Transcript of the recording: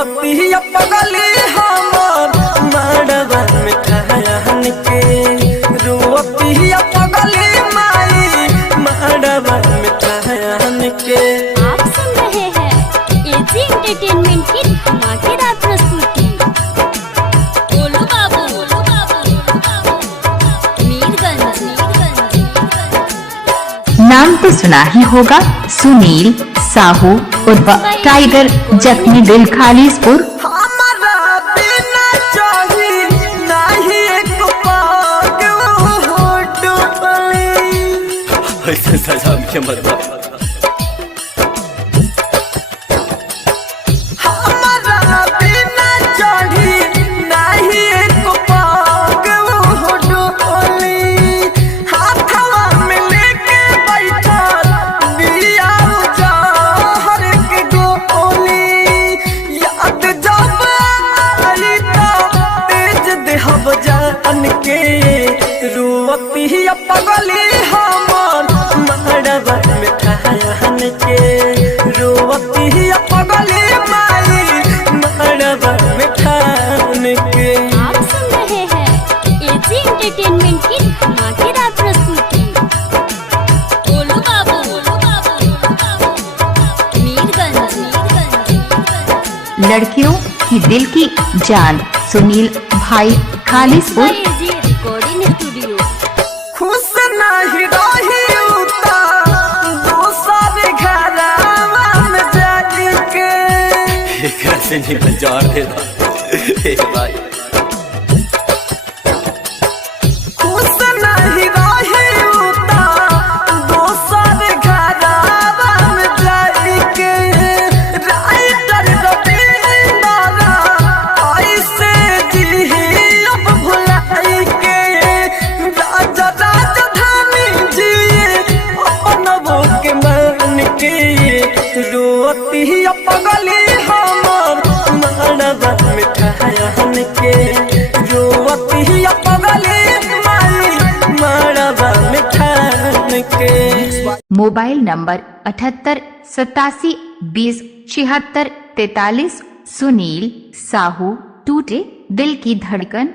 रोवती पगली हमर मड़वा मिठायन के, रोवती पगली माई मड़वा मिठायन के। आप सुन रहे हैं एजी एंटरटेनमेंट की धमाकेदार प्रस्तुति। बोलो बाबू, बोलो बाबू, मीरगंज। नाम तो सुना ही होगा, सुनील साहू उर्फ टाइगर, जख्मी दिल, खालिसपुर। हमारा बिना चाही नहीं एक पाग हो डोली। ऐसे सजा के मरवा। हमारा बिना चाही नहीं एक पाग हो डोली। हाथवा में लेके बैठा दिया जहर के गोली। याद जब आई तो तेज देहब जान के, रोवती पगली हमर मड़वा मिठायन के, रोवती पगली माई मड़वा मिठायन के। आप सुन रहे हैं एजी एंटरटेनमेंट की धमाकेदार प्रस्तुति। बोलो बाबू, बोलो बाबू, मीरगंज। लड़कियों की दिल की जान सुनील भाई, खालिसपुर। AG recording studio. खुश नहीं रही उता दूसरे घरवा में जाके, एक से निकल जार देता भाई। खुश नहीं रही उता दूसरे घरवा में जाके, राइटर रविंदर ऐसे जी अब भुलाई के। राजा राजधानी जी अपन वो के मन के, रोती पगली हमर मड़वा मिठायन के, रोती पगली माई मड़वा मिठायन के। Mobile number 78 87 20 76 43। सुनील साहू टूटे दिल की धड़कन।